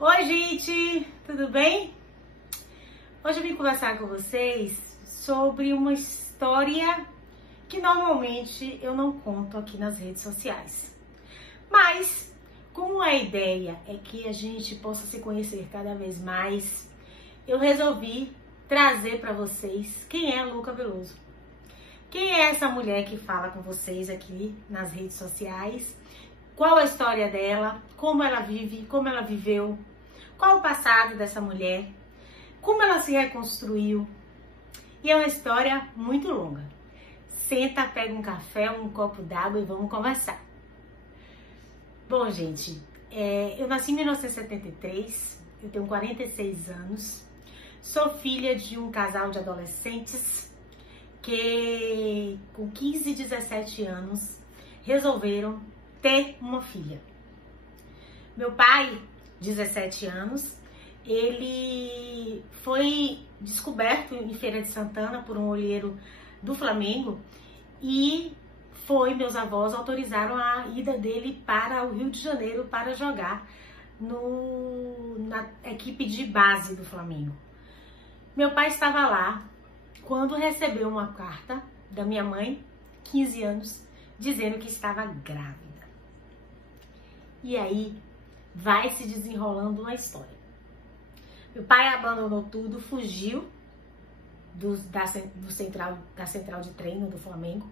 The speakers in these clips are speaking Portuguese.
Oi, gente, tudo bem? Hoje eu vim conversar com vocês sobre uma história que normalmente eu não conto aqui nas redes sociais. Mas, como a ideia é que a gente possa se conhecer cada vez mais, eu resolvi trazer para vocês quem é a Luca Veloso. Quem é essa mulher que fala com vocês aqui nas redes sociais? Qual a história dela? Como ela vive? Como ela viveu? Qual o passado dessa mulher? Como ela se reconstruiu? E é uma história muito longa. Senta, pega um café, um copo d'água e vamos conversar. Bom, gente, eu nasci em 1973, eu tenho 46 anos, sou filha de um casal de adolescentes que com 15 e 17 anos resolveram ter uma filha. Meu pai, 17 anos, ele foi descoberto em Feira de Santana por um olheiro do Flamengo e meus avós autorizaram a ida dele para o Rio de Janeiro para jogar na equipe de base do Flamengo. Meu pai estava lá quando recebeu uma carta da minha mãe, 15 anos, dizendo que estava grávida. E aí vai se desenrolando uma história. Meu pai abandonou tudo, fugiu da central de treino do Flamengo,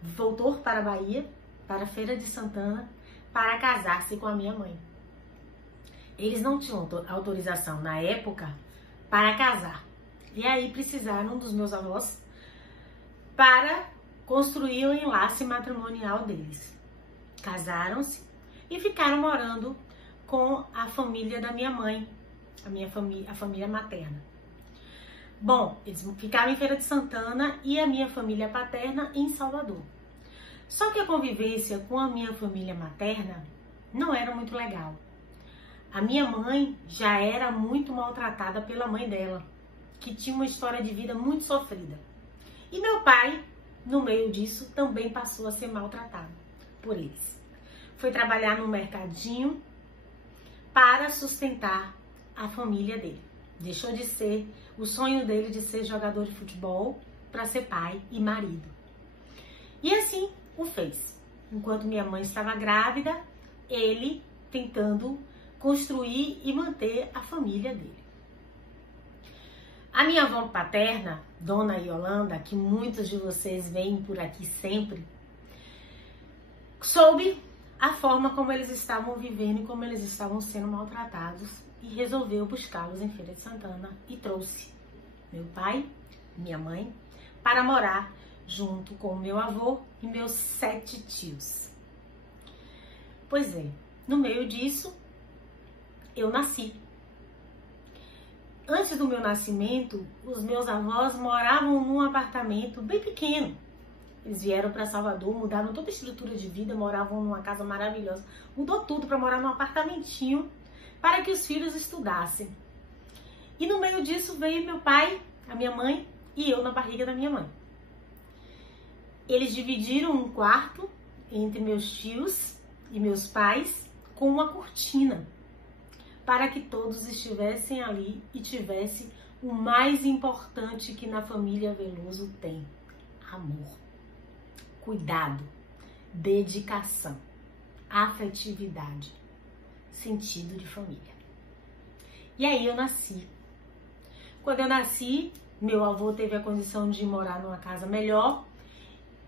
voltou para a Bahia, para a Feira de Santana, para casar-se com a minha mãe. Eles não tinham autorização na época para casar. E aí precisaram dos meus avós para construir o enlace matrimonial deles. Casaram-se e ficaram morando com a família da minha mãe, a família materna. Bom, eles ficaram em Feira de Santana e a minha família paterna em Salvador. Só que a convivência com a minha família materna não era muito legal. A minha mãe já era muito maltratada pela mãe dela, que tinha uma história de vida muito sofrida. E meu pai, no meio disso, também passou a ser maltratado por eles. Foi trabalhar no mercadinho para sustentar a família dele. Deixou de ser o sonho dele de ser jogador de futebol para ser pai e marido. E assim o fez. Enquanto minha mãe estava grávida, ele tentando construir e manter a família dele. A minha avó paterna, Dona Yolanda, que muitos de vocês veem por aqui sempre, soube a forma como eles estavam vivendo e como eles estavam sendo maltratados e resolveu buscá-los em Feira de Santana e trouxe meu pai, minha mãe, para morar junto com o meu avô e meus 7 tios. Pois é, no meio disso, eu nasci. Antes do meu nascimento, os meus avós moravam num apartamento bem pequeno. Eles vieram para Salvador, mudaram toda a estrutura de vida, moravam numa casa maravilhosa. Mudou tudo para morar num apartamentinho para que os filhos estudassem. E no meio disso veio meu pai, a minha mãe e eu na barriga da minha mãe. Eles dividiram um quarto entre meus tios e meus pais com uma cortina para que todos estivessem ali e tivessem o mais importante que na família Veloso tem: amor, cuidado, dedicação, afetividade, sentido de família. E aí eu nasci. Quando eu nasci, meu avô teve a condição de morar numa casa melhor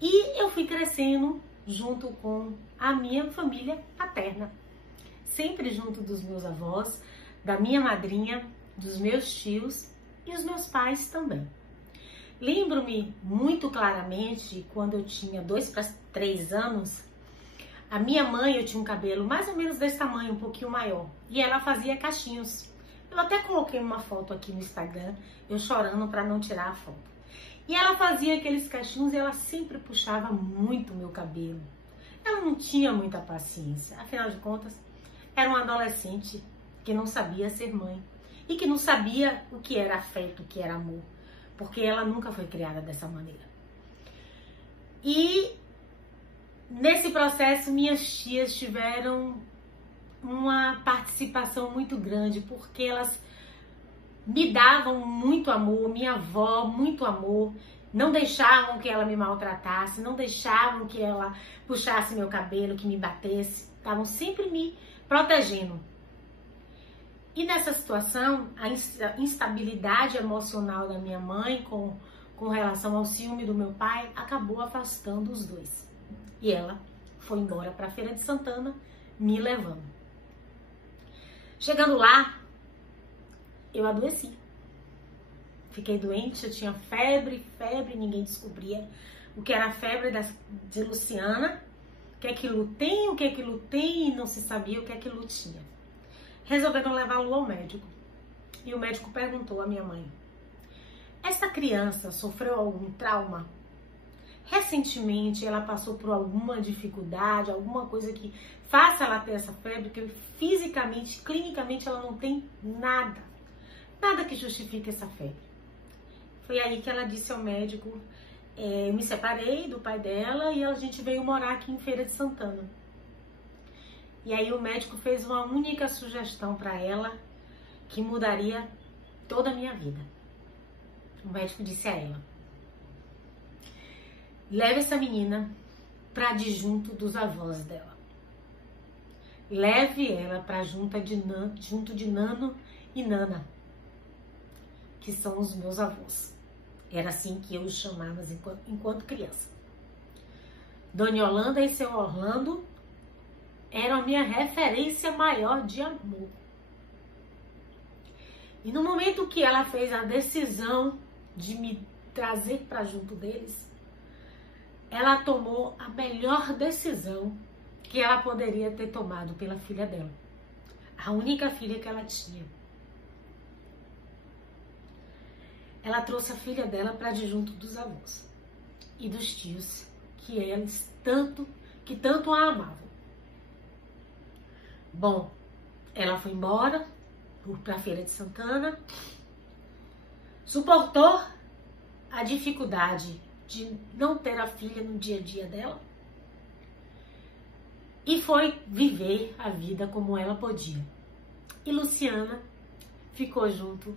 e eu fui crescendo junto com a minha família paterna. Sempre junto dos meus avós, da minha madrinha, dos meus tios e os meus pais também. Lembro-me muito claramente quando eu tinha 2 para 3 anos, a minha mãe, eu tinha um cabelo mais ou menos desse tamanho, um pouquinho maior, e ela fazia cachinhos. Eu até coloquei uma foto aqui no Instagram, eu chorando para não tirar a foto. E ela fazia aqueles cachinhos e ela sempre puxava muito o meu cabelo. Ela não tinha muita paciência, afinal de contas, era uma adolescente que não sabia ser mãe e que não sabia o que era afeto, o que era amor, porque ela nunca foi criada dessa maneira. E nesse processo, minhas tias tiveram uma participação muito grande, porque elas me davam muito amor, minha avó, muito amor. Não deixavam que ela me maltratasse, não deixavam que ela puxasse meu cabelo, que me batesse. Estavam sempre me protegendo. E nessa situação, a instabilidade emocional da minha mãe com relação ao ciúme do meu pai acabou afastando os dois. E ela foi embora para a Feira de Santana, me levando. Chegando lá, eu adoeci. Fiquei doente, eu tinha febre, ninguém descobria o que era a febre de Luciana, o que aquilo tem, e não se sabia o que aquilo tinha. Resolveram levá-lo ao médico. E o médico perguntou à minha mãe: essa criança sofreu algum trauma? Recentemente ela passou por alguma dificuldade, alguma coisa que faça ela ter essa febre, que fisicamente, clinicamente ela não tem nada. Nada que justifique essa febre. Foi aí que ela disse ao médico, eu me separei do pai dela e a gente veio morar aqui em Feira de Santana. E aí o médico fez uma única sugestão para ela que mudaria toda a minha vida. O médico disse a ela: leve essa menina para adjunto dos avós dela. Leve ela para junto de Nano e Nana, que são os meus avós. Era assim que eu os chamava enquanto criança. Dona Yolanda e seu Orlando eram a minha referência maior de amor. E no momento que ela fez a decisão de me trazer para junto deles, ela tomou a melhor decisão que ela poderia ter tomado pela filha dela. A única filha que ela tinha. Ela trouxe a filha dela para junto dos avós e dos tios, que tanto a amavam. Bom, ela foi embora para a Feira de Santana, suportou a dificuldade de não ter a filha no dia a dia dela e foi viver a vida como ela podia. E Luciana ficou junto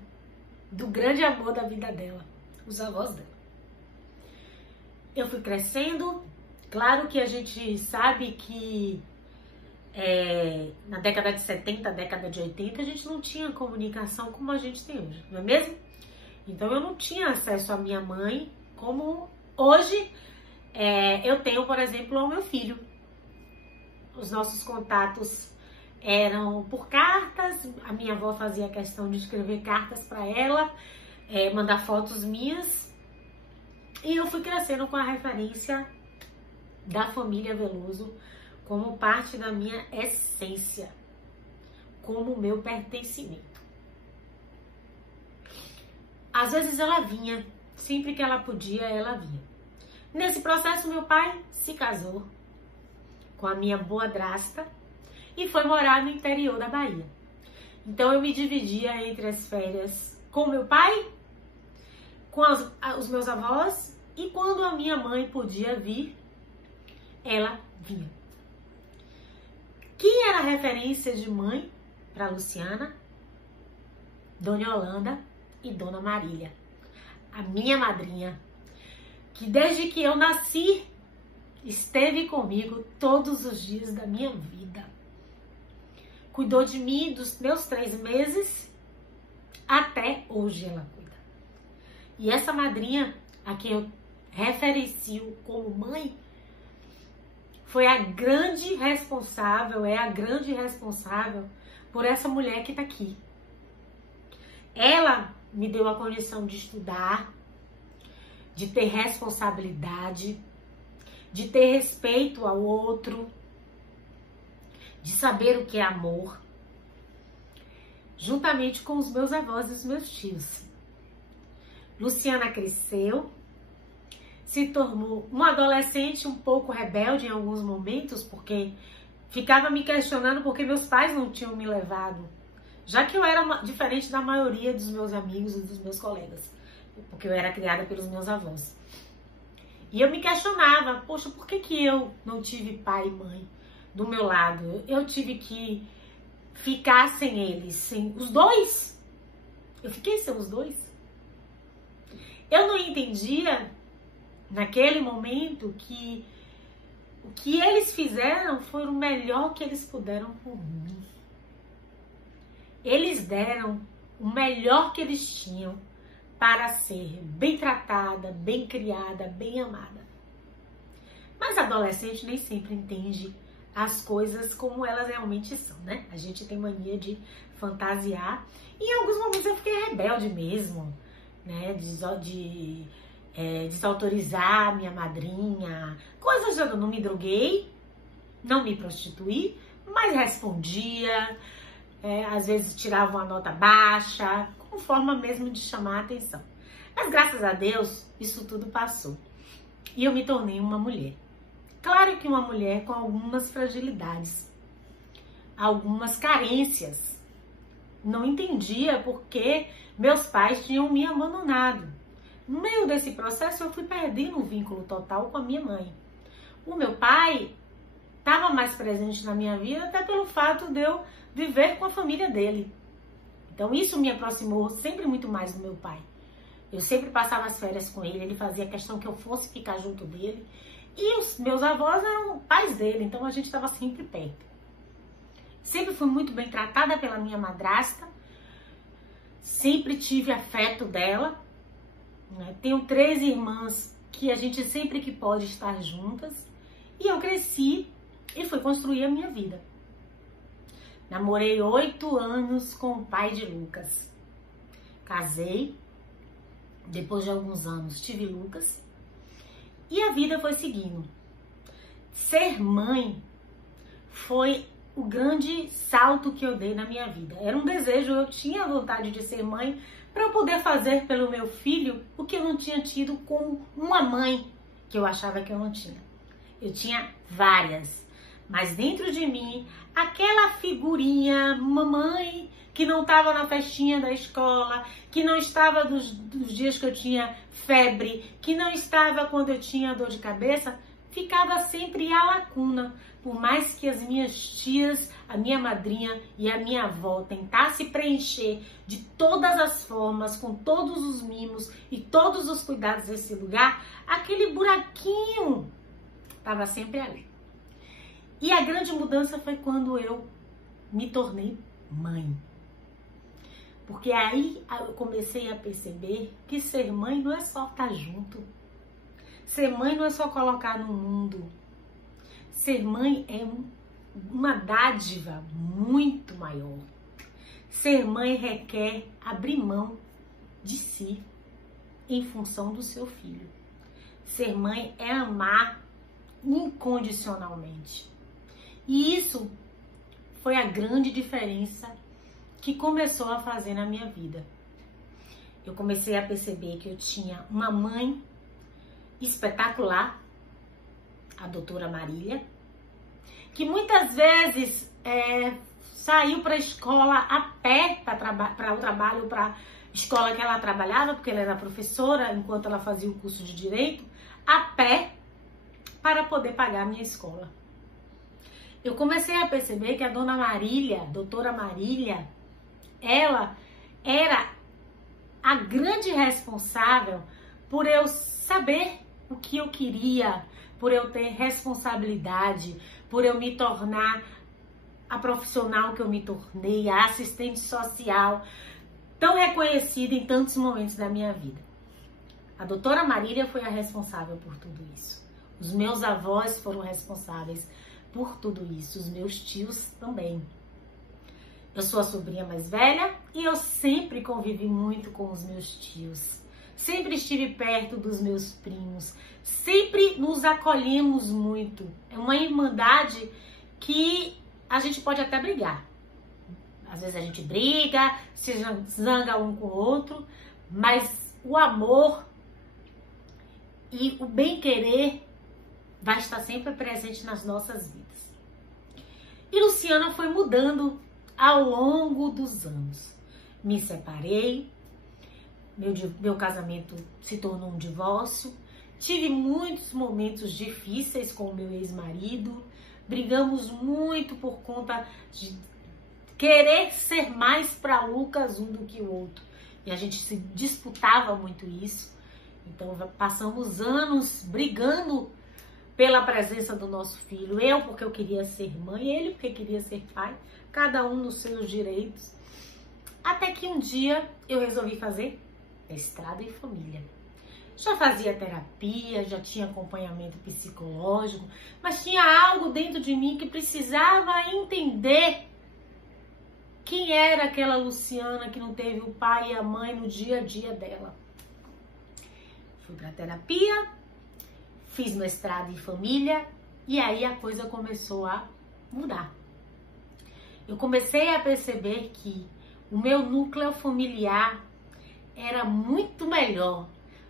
do grande amor da vida dela, os avós dela. Eu fui crescendo, claro que a gente sabe que na década de 70, década de 80, a gente não tinha comunicação como a gente tem hoje, não é mesmo? Então eu não tinha acesso à minha mãe como hoje eu tenho, por exemplo, ao meu filho. Os nossos contatos eram por cartas, a minha avó fazia questão de escrever cartas para ela, mandar fotos minhas, e eu fui crescendo com a referência da família Veloso como parte da minha essência, como meu pertencimento. Às vezes ela vinha, sempre que ela podia, ela vinha. Nesse processo, meu pai se casou com a minha boadrasta e foi morar no interior da Bahia. Então eu me dividia entre as férias com meu pai, com os meus avós, e quando a minha mãe podia vir, ela vinha. Quem era a referência de mãe para Luciana? Dona Yolanda e Dona Marília, a minha madrinha, que desde que eu nasci esteve comigo todos os dias da minha vida. Cuidou de mim dos meus 3 meses até hoje ela cuida. E essa madrinha, a quem eu referencio como mãe, foi a grande responsável, é a grande responsável por essa mulher que está aqui. Ela me deu a condição de estudar, de ter responsabilidade, de ter respeito ao outro, de saber o que é amor, juntamente com os meus avós e os meus tios. Luciana cresceu, se tornou uma adolescente um pouco rebelde em alguns momentos, porque ficava me questionando porque meus pais não tinham me levado, já que eu era diferente da maioria dos meus amigos e dos meus colegas, porque eu era criada pelos meus avós. E eu me questionava, poxa, por que eu não tive pai e mãe do meu lado? Eu tive que ficar sem eles, sem os dois. Eu fiquei sem os dois. Eu não entendia naquele momento que o que eles fizeram foi o melhor que eles puderam por mim. Eles deram o melhor que eles tinham para ser bem tratada, bem criada, bem amada. Mas adolescente nem sempre entende as coisas como elas realmente são, né? A gente tem mania de fantasiar. E em alguns momentos eu fiquei rebelde mesmo, né? De desautorizar minha madrinha. Coisas eu não me droguei, não me prostituí, mas respondia. Às vezes tirava uma nota baixa, como forma mesmo de chamar a atenção. Mas graças a Deus, isso tudo passou. E eu me tornei uma mulher. Claro que uma mulher com algumas fragilidades, algumas carências. Não entendia porque meus pais tinham me abandonado. No meio desse processo, eu fui perdendo um vínculo total com a minha mãe. O meu pai estava mais presente na minha vida até pelo fato de eu viver com a família dele. Então isso me aproximou sempre muito mais do meu pai. Eu sempre passava as férias com ele, ele fazia questão que eu fosse ficar junto dele. E os meus avós eram pais dele, então a gente estava sempre perto. Sempre fui muito bem tratada pela minha madrasta, sempre tive afeto dela. Tenho 3 irmãs que a gente sempre que pode estar juntas. E eu cresci e fui construir a minha vida. Namorei 8 anos com o pai de Lucas. Casei. Depois de alguns anos tive Lucas. E a vida foi seguindo. Ser mãe foi o grande salto que eu dei na minha vida. Era um desejo, eu tinha vontade de ser mãe para eu poder fazer pelo meu filho o que eu não tinha tido com uma mãe que eu achava que eu não tinha. Eu tinha várias, mas dentro de mim, aquela figurinha, mamãe, que não estava na festinha da escola, que não estava dos dias que eu tinha febre, que não estava quando eu tinha dor de cabeça, ficava sempre a lacuna. Por mais que as minhas tias, a minha madrinha e a minha avó tentassem preencher de todas as formas, com todos os mimos e todos os cuidados desse lugar, aquele buraquinho estava sempre ali. E a grande mudança foi quando eu me tornei mãe. Porque aí eu comecei a perceber que ser mãe não é só estar junto. Ser mãe não é só colocar no mundo. Ser mãe é uma dádiva muito maior. Ser mãe requer abrir mão de si em função do seu filho. Ser mãe é amar incondicionalmente. E isso foi a grande diferença que começou a fazer na minha vida. Eu comecei a perceber que eu tinha uma mãe espetacular, a doutora Marília, que muitas vezes saiu para a escola a pé para o trabalho, para a escola que ela trabalhava, porque ela era professora, enquanto ela fazia o curso de Direito, a pé para poder pagar a minha escola. Eu comecei a perceber que a dona Marília, doutora Marília, ela era a grande responsável por eu saber o que eu queria, por eu ter responsabilidade, por eu me tornar a profissional que eu me tornei, a assistente social, tão reconhecida em tantos momentos da minha vida. A doutora Marília foi a responsável por tudo isso. Os meus avós foram responsáveis por tudo isso, os meus tios também. Eu sou a sobrinha mais velha e eu sempre convivi muito com os meus tios. Sempre estive perto dos meus primos. Sempre nos acolhemos muito. É uma irmandade que a gente pode até brigar. Às vezes a gente briga, se zanga um com o outro, mas o amor e o bem-querer vai estar sempre presente nas nossas vidas. E Luciana foi mudando ao longo dos anos. Me separei, meu casamento se tornou um divórcio, tive muitos momentos difíceis com o meu ex-marido, brigamos muito por conta querer ser mais para Lucas um do que o outro. E a gente se disputava muito isso. Então passamos anos brigando pela presença do nosso filho. Eu porque eu queria ser mãe, ele porque queria ser pai. Cada um nos seus direitos. Até que um dia eu resolvi fazer mestrado em família. Já fazia terapia, já tinha acompanhamento psicológico, mas tinha algo dentro de mim que precisava entender quem era aquela Luciana que não teve o pai e a mãe no dia a dia dela. Fui para terapia, fiz mestrado em família e aí a coisa começou a mudar. Eu comecei a perceber que o meu núcleo familiar era muito melhor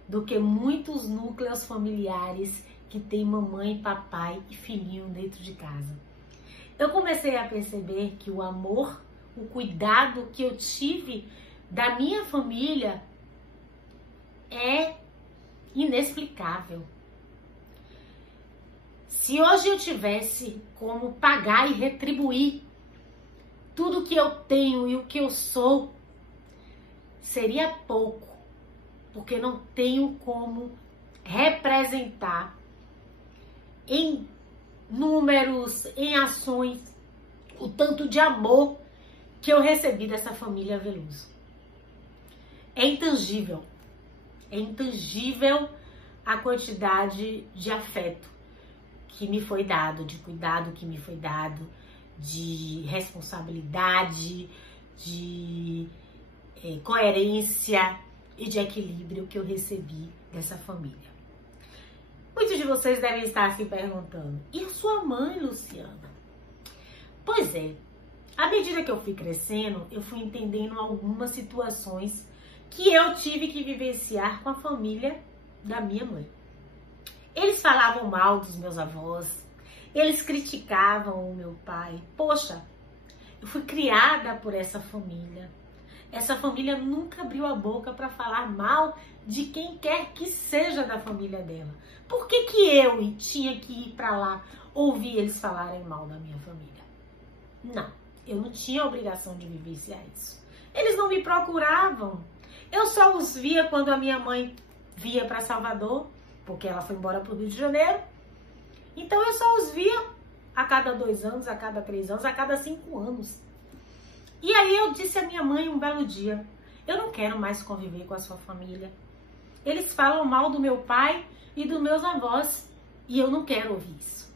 do que muitos núcleos familiares que tem mamãe, papai e filhinho dentro de casa. Eu comecei a perceber que o amor, o cuidado que eu tive da minha família é inexplicável. Se hoje eu tivesse como pagar e retribuir tudo que eu tenho e o que eu sou, seria pouco, porque não tenho como representar em números, em ações, o tanto de amor que eu recebi dessa família Veloso. É intangível a quantidade de afeto que me foi dado, de cuidado que me foi dado, de responsabilidade, de coerência e de equilíbrio que eu recebi dessa família. Muitos de vocês devem estar se perguntando, e a sua mãe, Luciana? Pois é, à medida que eu fui crescendo, eu fui entendendo algumas situações que eu tive que vivenciar com a família da minha mãe. Eles falavam mal dos meus avós, eles criticavam o meu pai. Poxa, eu fui criada por essa família. Essa família nunca abriu a boca para falar mal de quem quer que seja da família dela. Por que que eu tinha que ir para lá ouvir eles falarem mal da minha família? Não, eu não tinha obrigação de vivenciar isso. Eles não me procuravam. Eu só os via quando a minha mãe via para Salvador, porque ela foi embora para o Rio de Janeiro. Então eu só os via a cada 2 anos, a cada 3 anos, a cada 5 anos. E aí eu disse à minha mãe um belo dia, eu não quero mais conviver com a sua família. Eles falam mal do meu pai e dos meus avós e eu não quero ouvir isso.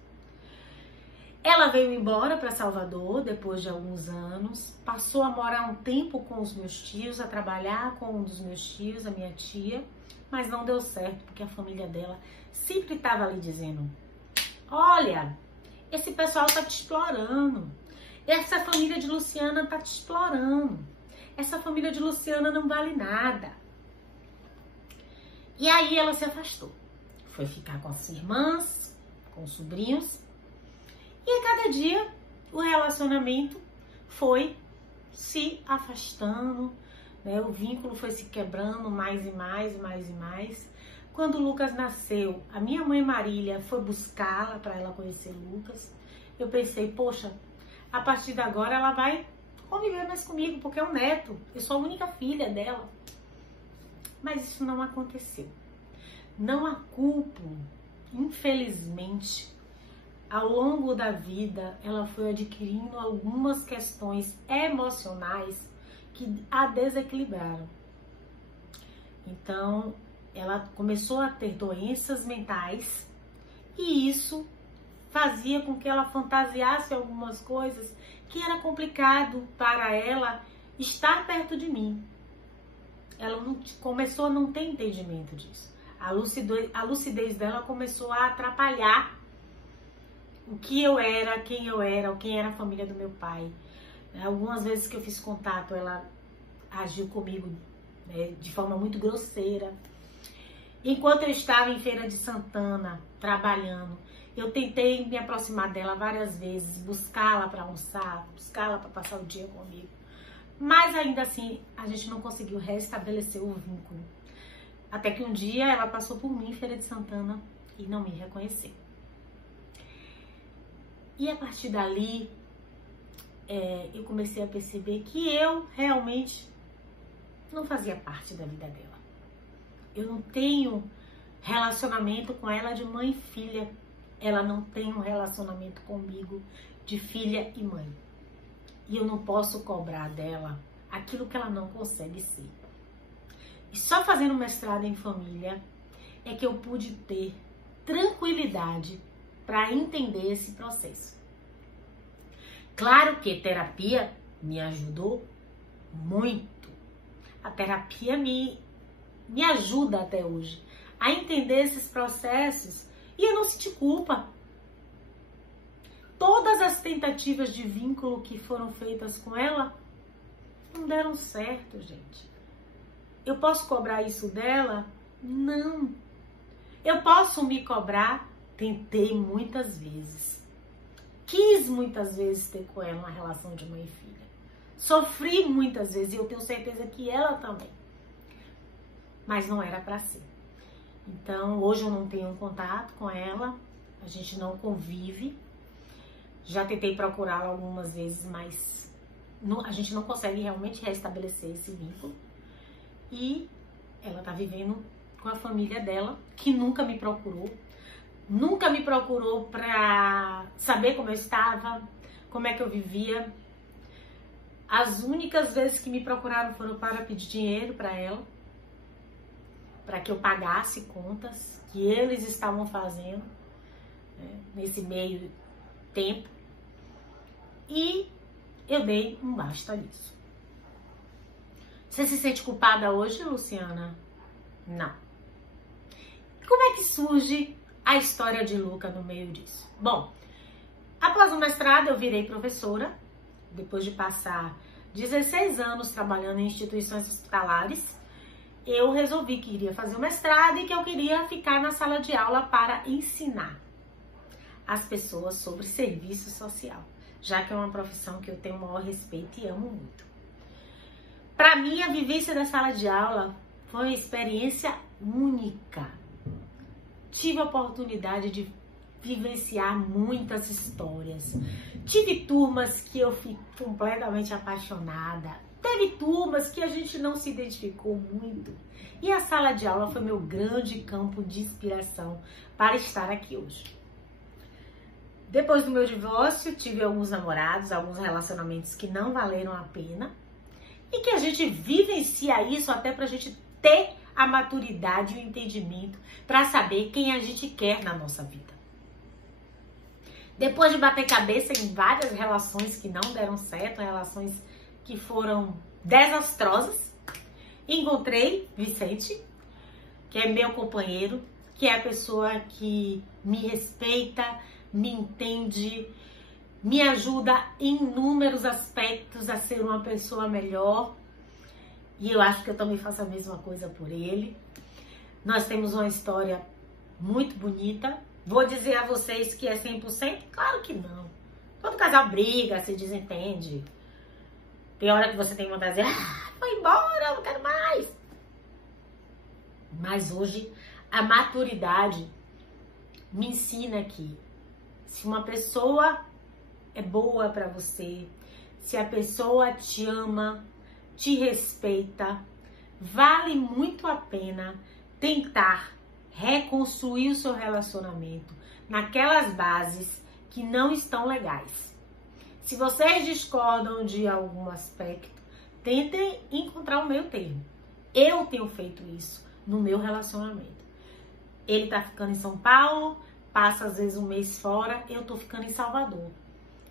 Ela veio embora para Salvador depois de alguns anos, passou a morar um tempo com os meus tios, a trabalhar com um dos meus tios, a minha tia, mas não deu certo porque a família dela sempre estava ali dizendo, olha, esse pessoal tá te explorando, essa família de Luciana tá te explorando, essa família de Luciana não vale nada. E aí ela se afastou, foi ficar com as irmãs, com os sobrinhos, e a cada dia o relacionamento foi se afastando, né? O vínculo foi se quebrando mais e mais, mais e mais. Quando o Lucas nasceu, a minha mãe Marília foi buscá-la para ela conhecer Lucas. Eu pensei, poxa, a partir de agora ela vai conviver mais comigo, porque é um neto, eu sou a única filha dela. Mas isso não aconteceu. Não a culpo, infelizmente. Ao longo da vida, ela foi adquirindo algumas questões emocionais que a desequilibraram. Então, ela começou a ter doenças mentais e isso fazia com que ela fantasiasse algumas coisas que era complicado para ela estar perto de mim. Ela começou a não ter entendimento disso. A lucidez dela começou a atrapalhar o que eu era, quem era a família do meu pai. Algumas vezes que eu fiz contato, ela agiu comigo, né, de forma muito grosseira. Enquanto eu estava em Feira de Santana, trabalhando, eu tentei me aproximar dela várias vezes, buscá-la para almoçar, buscá-la para passar o dia comigo. Mas ainda assim, a gente não conseguiu restabelecer o vínculo. Até que um dia ela passou por mim em Feira de Santana e não me reconheceu. E a partir dali, eu comecei a perceber que eu realmente não fazia parte da vida dela. Eu não tenho relacionamento com ela de mãe e filha. Ela não tem um relacionamento comigo de filha e mãe. E eu não posso cobrar dela aquilo que ela não consegue ser. E só fazendo mestrado em família é que eu pude ter tranquilidade para entender esse processo. Claro que terapia me ajudou muito. A terapia me ajuda até hoje a entender esses processos e a não sentir culpa. Todas as tentativas de vínculo que foram feitas com ela não deram certo, gente. Eu posso cobrar isso dela? Não. Eu posso me cobrar? Tentei muitas vezes. Quis muitas vezes ter com ela uma relação de mãe e filha. Sofri muitas vezes e eu tenho certeza que ela também. Mas não era para ser. Então, hoje eu não tenho contato com ela. A gente não convive. Já tentei procurá-la algumas vezes, mas a gente não consegue realmente restabelecer esse vínculo. E ela tá vivendo com a família dela, que nunca me procurou. Nunca me procurou pra saber como eu estava, como é que eu vivia. As únicas vezes que me procuraram foram para pedir dinheiro para ela, para que eu pagasse contas que eles estavam fazendo, né, nesse meio tempo. E eu dei um basta nisso. Você se sente culpada hoje, Luciana? Não. Como é que surge a história de Luca no meio disso? Bom, após o mestrado eu virei professora, depois de passar 16 anos trabalhando em instituições hospitalares. Eu resolvi que iria fazer o mestrado e que eu queria ficar na sala de aula para ensinar as pessoas sobre serviço social, já que é uma profissão que eu tenho o maior respeito e amo muito. Para mim, a vivência da sala de aula foi uma experiência única. Tive a oportunidade de vivenciar muitas histórias. Tive turmas que eu fui completamente apaixonada. Teve turmas que a gente não se identificou muito. E a sala de aula foi meu grande campo de inspiração para estar aqui hoje. Depois do meu divórcio, tive alguns namorados, alguns relacionamentos que não valeram a pena. E que a gente vivencia isso até para a gente ter a maturidade e o entendimento para saber quem a gente quer na nossa vida. Depois de bater cabeça em várias relações que não deram certo, relações que foram desastrosas, encontrei Vicente, que é meu companheiro, que é a pessoa que me respeita, me entende, me ajuda em inúmeros aspectos a ser uma pessoa melhor. E eu acho que eu também faço a mesma coisa por ele. Nós temos uma história muito bonita. Vou dizer a vocês que é 100%? Claro que não. Todo casal briga, se desentende. Tem hora que você tem vontade de dizer, foi embora, eu não quero mais. Mas hoje a maturidade me ensina que se uma pessoa é boa para você, se a pessoa te ama, te respeita, vale muito a pena tentar reconstruir o seu relacionamento naquelas bases que não estão legais. Se vocês discordam de algum aspecto, tentem encontrar o meio termo. Eu tenho feito isso no meu relacionamento. Ele tá ficando em São Paulo, passa às vezes um mês fora, eu tô ficando em Salvador.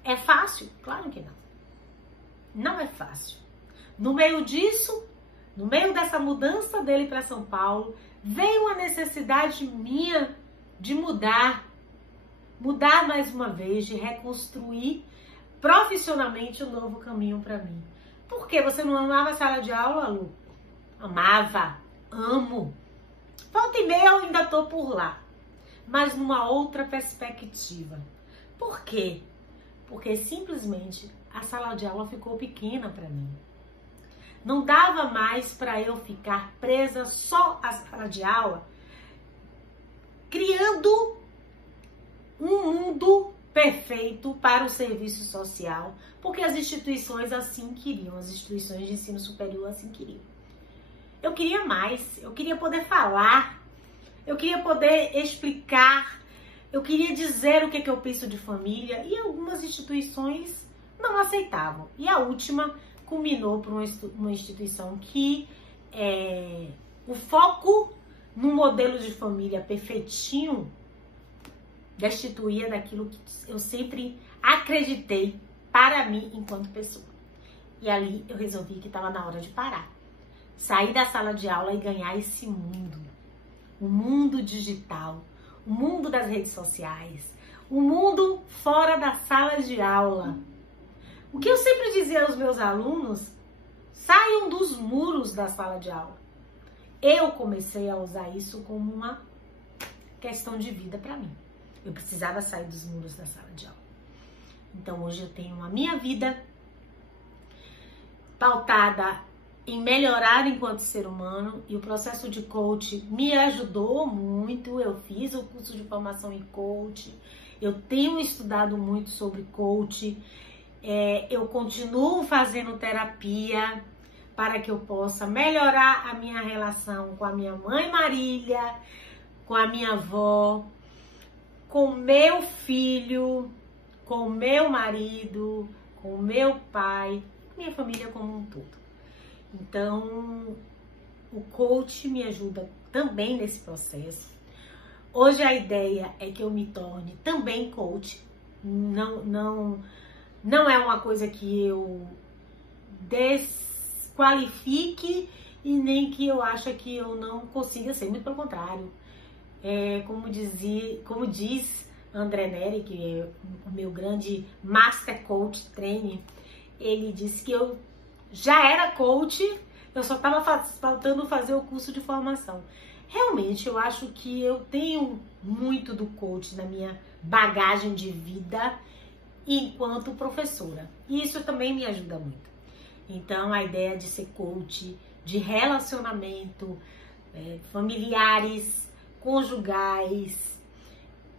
É fácil? Claro que não. Não é fácil. No meio disso, no meio dessa mudança dele para São Paulo, veio uma necessidade minha de mudar mais uma vez, de reconstruir profissionalmente um novo caminho para mim. Por quê? Você não amava a sala de aula, Lu? Amava, amo. Volta e meia eu ainda tô por lá, mas numa outra perspectiva. Por quê? Porque simplesmente a sala de aula ficou pequena para mim. Não dava mais para eu ficar presa só à sala de aula, criando um mundo perfeito para o serviço social, porque as instituições assim queriam, as instituições de ensino superior assim queriam. Eu queria mais, eu queria poder falar, eu queria poder explicar, eu queria dizer o que eu penso de família, e algumas instituições não aceitavam. E a última culminou para uma instituição que o foco no modelo de família perfeitinho destituía daquilo que eu sempre acreditei para mim enquanto pessoa. E ali eu resolvi que estava na hora de parar. Sair da sala de aula e ganhar esse mundo. O mundo digital, o mundo das redes sociais, o mundo fora da sala de aula. O que eu sempre dizia aos meus alunos, saiam dos muros da sala de aula. Eu comecei a usar isso como uma questão de vida para mim. Eu precisava sair dos muros da sala de aula. Então hoje eu tenho a minha vida pautada em melhorar enquanto ser humano, e o processo de coach me ajudou muito. Eu fiz o curso de formação em coach, eu tenho estudado muito sobre coach, eu continuo fazendo terapia para que eu possa melhorar a minha relação com a minha mãe Marília, com a minha avó, com meu filho, com meu marido, com meu pai, minha família como um todo. Então, o coach me ajuda também nesse processo. Hoje a ideia é que eu me torne também coach. Não é uma coisa que eu desqualifique e nem que eu ache que eu não consiga ser, muito pelo contrário. Como diz André Neri, que é o meu grande Master Coach Trainer, ele disse que eu já era coach, eu só estava faltando fazer o curso de formação. Realmente, eu acho que eu tenho muito do coach na minha bagagem de vida enquanto professora. E isso também me ajuda muito. Então, a ideia de ser coach, de relacionamento, familiares, conjugais,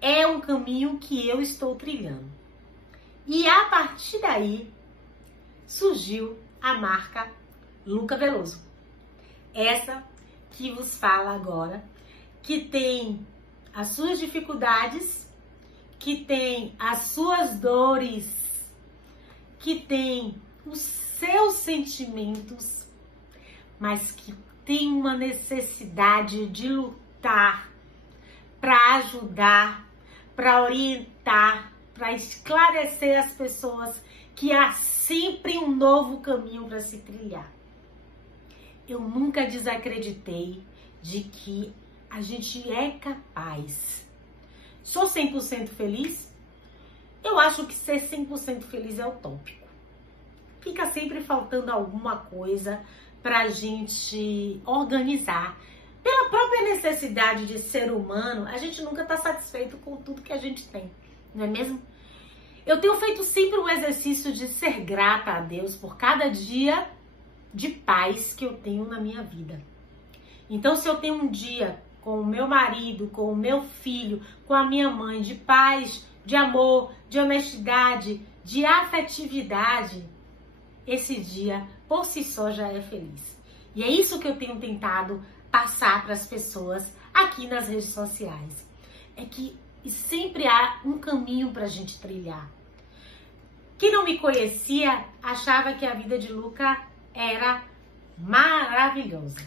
é um caminho que eu estou trilhando. E a partir daí, surgiu a marca Luca Veloso. Essa que vos fala agora, que tem as suas dificuldades, que tem as suas dores, que tem os seus sentimentos, mas que tem uma necessidade de lutar para ajudar, para orientar, para esclarecer as pessoas que há sempre um novo caminho para se trilhar. Eu nunca desacreditei de que a gente é capaz. Sou 100% feliz? Eu acho que ser 100% feliz é utópico. Fica sempre faltando alguma coisa para a gente organizar. Pela própria necessidade de ser humano, a gente nunca está satisfeito com tudo que a gente tem, não é mesmo? Eu tenho feito sempre um exercício de ser grata a Deus por cada dia de paz que eu tenho na minha vida. Então, se eu tenho um dia com o meu marido, com o meu filho, com a minha mãe, de paz, de amor, de honestidade, de afetividade, esse dia, por si só, já é feliz. E é isso que eu tenho tentado passar para as pessoas aqui nas redes sociais. É que sempre há um caminho para a gente trilhar. Quem não me conhecia achava que a vida de Luca era maravilhosa,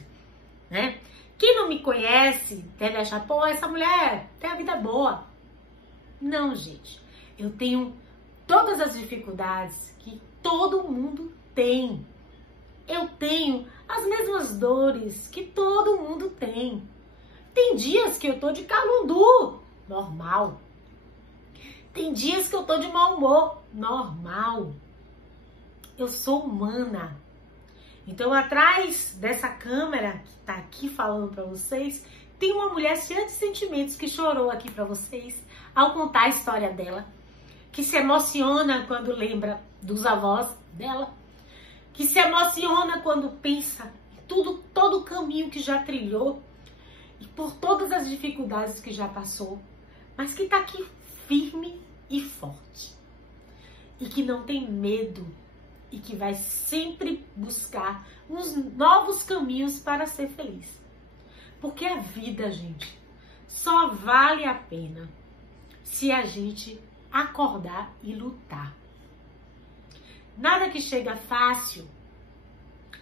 né? Quem não me conhece deve achar, pô, essa mulher tem a vida boa. Não, gente. Eu tenho todas as dificuldades que todo mundo tem. Eu tenho as mesmas dores que todo mundo tem. Tem dias que eu tô de calundu, normal. Tem dias que eu tô de mau humor, normal. Eu sou humana. Então, atrás dessa câmera que tá aqui falando pra vocês, tem uma mulher cheia de sentimentos que chorou aqui pra vocês ao contar a história dela, que se emociona quando lembra dos avós dela, que se emociona quando pensa em todo o caminho que já trilhou e por todas as dificuldades que já passou, mas que tá aqui firme, e forte. E que não tem medo e que vai sempre buscar uns novos caminhos para ser feliz. Porque a vida, gente, só vale a pena se a gente acordar e lutar. Nada que chega fácil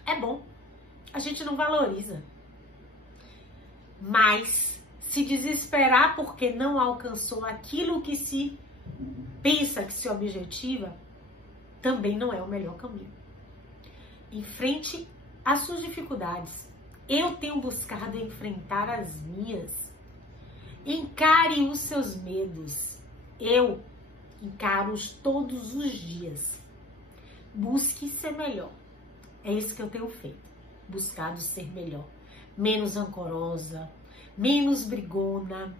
é bom. A gente não valoriza. Mas se desesperar porque não alcançou aquilo que se pensa, que se objetiva, também não é o melhor caminho. Enfrente as suas dificuldades. Eu tenho buscado enfrentar as minhas. Encare os seus medos. Eu encaro-os todos os dias. Busque ser melhor. É isso que eu tenho feito. Buscado ser melhor. Menos rancorosa, menos brigona,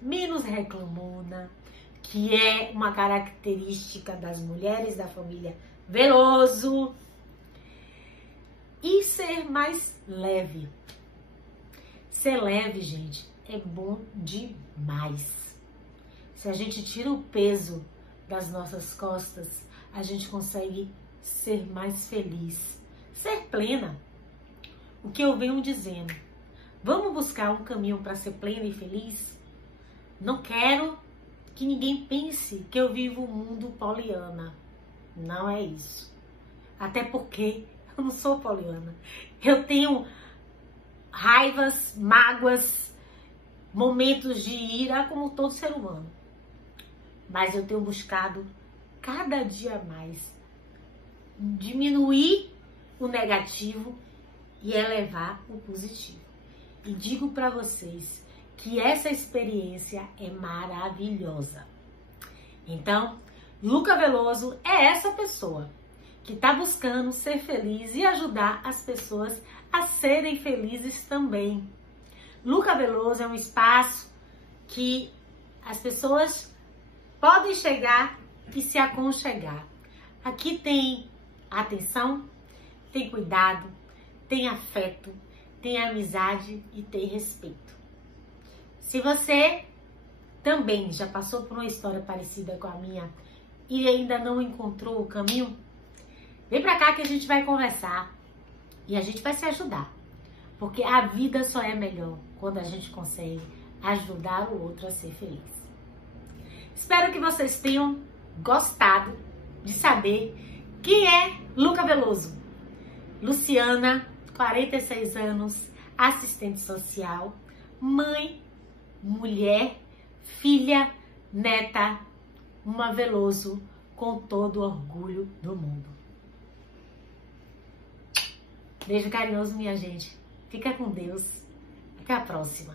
menos reclamona, que é uma característica das mulheres da família Veloso. E ser mais leve. Ser leve, gente, é bom demais. Se a gente tira o peso das nossas costas, a gente consegue ser mais feliz, ser plena. O que eu venho dizendo, vamos buscar um caminho para ser plena e feliz? Não quero que ninguém pense que eu vivo um mundo poliana. Não é isso. Até porque eu não sou poliana. Eu tenho raivas, mágoas, momentos de ira, como todo ser humano. Mas eu tenho buscado cada dia mais diminuir o negativo e elevar o positivo. E digo para vocês que essa experiência é maravilhosa. Então, Luca Veloso é essa pessoa que está buscando ser feliz e ajudar as pessoas a serem felizes também. Luca Veloso é um espaço que as pessoas podem chegar e se aconchegar. Aqui tem atenção, tem cuidado, tem afeto, tem amizade e tem respeito. Se você também já passou por uma história parecida com a minha e ainda não encontrou o caminho, vem pra cá que a gente vai conversar e a gente vai se ajudar. Porque a vida só é melhor quando a gente consegue ajudar o outro a ser feliz. Espero que vocês tenham gostado de saber quem é Luca Veloso. Luciana, 46 anos, assistente social, mãe, mulher, filha, neta, uma Veloso com todo o orgulho do mundo. Beijo carinhoso, minha gente. Fica com Deus. Até a próxima.